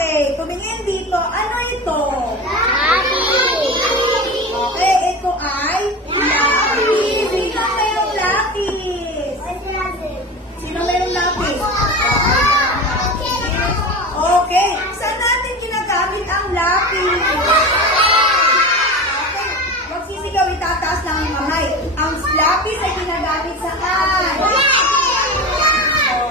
Okay, tumingin dito. Ano ito? Lapis. Okay, ito ay lapis. Sino mayroong lapis? Sino mayroong lapis? Okay, saan natin ginagamit ang lapis? Okay, magsisigaw, itataas lang ang kamay. Ang lapis ay ginagamit saan?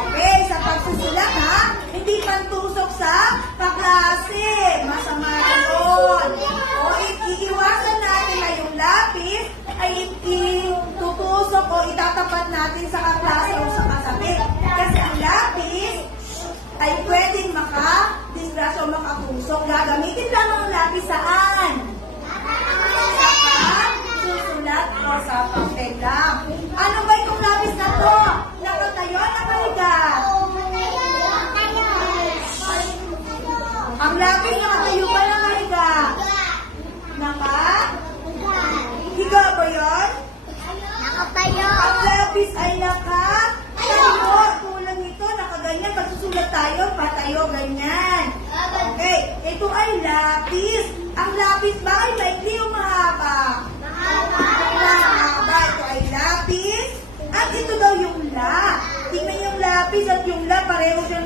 Okay, sa pagsusulat ha? Hindi pantusok sa kaklase. Masama yun. O iiwasan natin na yung lapis ay itutusok o itatapat natin sa kaklase o sa kasabi. Kasi ang lapis ay pwedeng maka-disgrasya o makatusok. Gagamitin lang ang lapis saan? Sa pagsusulat o sa papel lang. Ano ba itong lapis na to? Nakatayo, nakahiga? Ang lapis nakatayo ba, nakahiga? Higa ba yun? Nakatayo. Ang lapis ay nakatayo. Tulad nito, nakaganyan. Pagsusulat tayo, patayo, ganyan. Okay, ito ay lapis. Ang lapis ba ay maikli o mahaba? Mahaba. Ito ay lapis. At ito daw yung la. Tingnan yung lapis at yung la, pareho siya